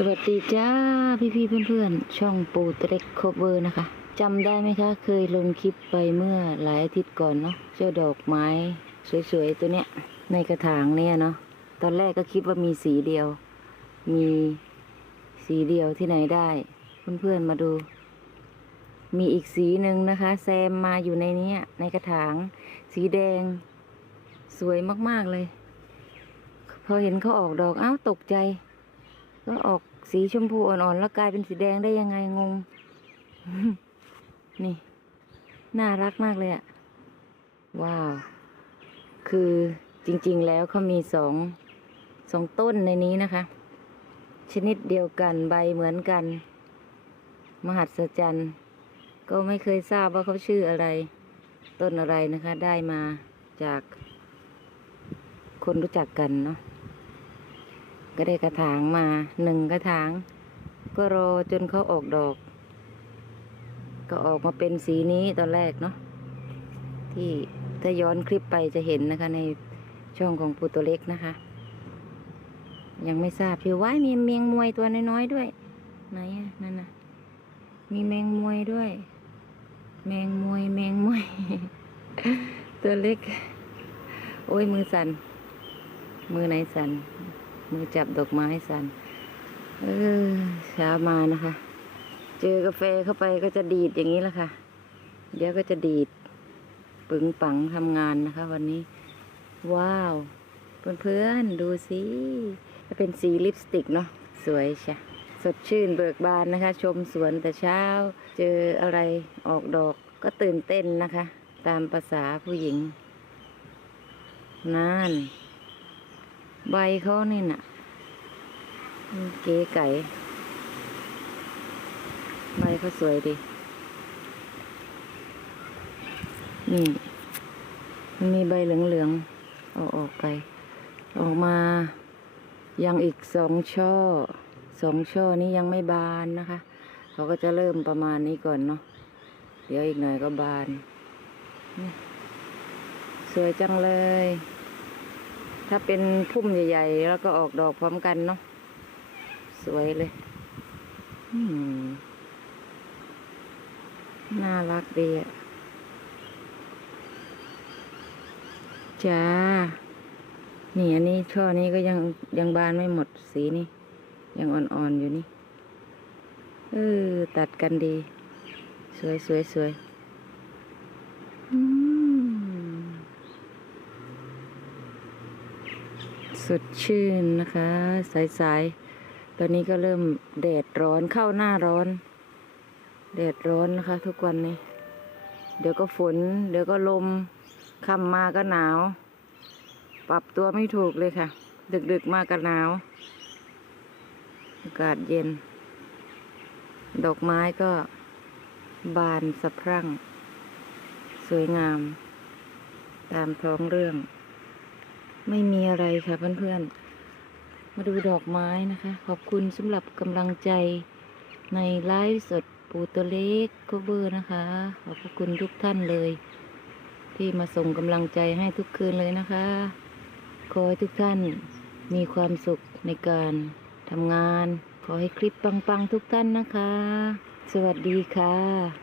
สวัสดีจ้าพี่พี่ๆเพื่อนๆ ช่องปูตเล็กโคเวอร์นะคะจำได้ไหมคะเคยลงคลิปไปเมื่อหลายอาทิตย์ก่อนเนาะเจ้าดอกไม้สวยๆตัวเนี้ยในกระถางเนี่ยเนาะตอนแรกก็คิดว่ามีสีเดียว มีสีเดียวที่ไหนได้ เพื่อนๆมาดู มีอีกสีหนึ่งนะคะแซมมาอยู่ในนี้ในกระถาง สีแดง สวยมากๆเลย พอเห็นเขาออกดอกอ้าวตกใจ ก็ออกสีชมพูอ่อนๆแล้วกลายเป็นสีแดงได้ยังไงงง นี่ น่ารักมากเลยอะว้าว คือจริงๆแล้วเขามีสองสองต้นในนี้นะคะ ชนิดเดียวกันใบเหมือนกัน มหัศจรรย์ ก็ไม่เคยทราบว่าเขาชื่ออะไร ต้นอะไรนะคะ ได้มาจากคนรู้จักกันเนาะ ก็ได้กระถางมาหนึ่งกระถาง ก็รอจนเขาออกดอก ก็ออกมาเป็นสีนี้ตอนแรกเนาะที่ถ้าย้อนคลิปไปจะเห็นนะคะในช่องของปูตัวเล็กนะคะ ยังไม่ทราบชื่อว้ายมีเมียงมวยตัวน้อยๆด้วย ไหนอะนั่นน่ะ มีแมงมวยด้วย แมงมวยแมงมวย ตัวเล็ก โอ้ยมือสัน่นมือไหนสัน่น มือจับดอกไม้สันเออเช้ามานะคะ เจอกาแฟเข้าไปก็จะดีดอย่างนี้แหละค่ะ เดี๋ยวก็จะดีดปึงปังทำงานนะคะ วันนี้ ว้าว เพื่อนๆ ดูสิจะเป็นสีลิปสติกเนาะสวยใช่สดชื่นเบิกบานนะคะ ชมสวนแต่เช้า เจออะไรออกดอกก็ตื่นเต้นนะคะ ตามภาษาผู้หญิงนั่น ใบเขานี่น่ะเก๋ไก่ ใบเขาสวยดี นี่มันมีใบเหลืองๆออกออกไป ออกมายังอีกสองช่อสองช่อนี้ยังไม่บานนะคะเขาก็จะเริ่มประมาณนี้ก่อนเนาะเดี๋ยวอีกหน่อยก็บาน สวยจังเลย ถ้าเป็นพุ่มใหญ่ๆ แล้วก็ออกดอกพร้อมกันเนาะสวยเลยน่ารักดีอะจ้า นี่อันนี้ช่อนี้ก็ยังยังบานไม่หมดสีนี่ ยังอ่อนๆอยู่นี่ เออ ตัดกันดี สวยสวยสวยอืม สดชื่นนะคะสายๆ ตอนนี้ก็เริ่มแดดร้อนเข้าหน้าร้อน แดดร้อนนะคะ ทุกวันนี้ เดี๋ยวก็ฝน เดี๋ยวก็ลมค่ำมาก็หนาว ปรับตัวไม่ถูกเลยค่ะ ดึกๆมาก็หนาว อากาศเย็น ดอกไม้ก็บานสะพรั่ง สวยงาม ตามท้องเรื่อง ไม่มีอะไรค่ะเพื่อนๆ มาดูดอกไม้นะคะ ขอบคุณสำหรับกำลังใจในไลฟ์สดปูตัวเล็กก็เบอร์นะคะ ขอบคุณทุกท่านเลย ที่มาส่งกำลังใจให้ทุกคืนเลยนะคะ ขอให้ทุกท่านมีความสุขในการทำงาน ขอให้คลิปปังๆทุกท่านนะคะ สวัสดีค่ะ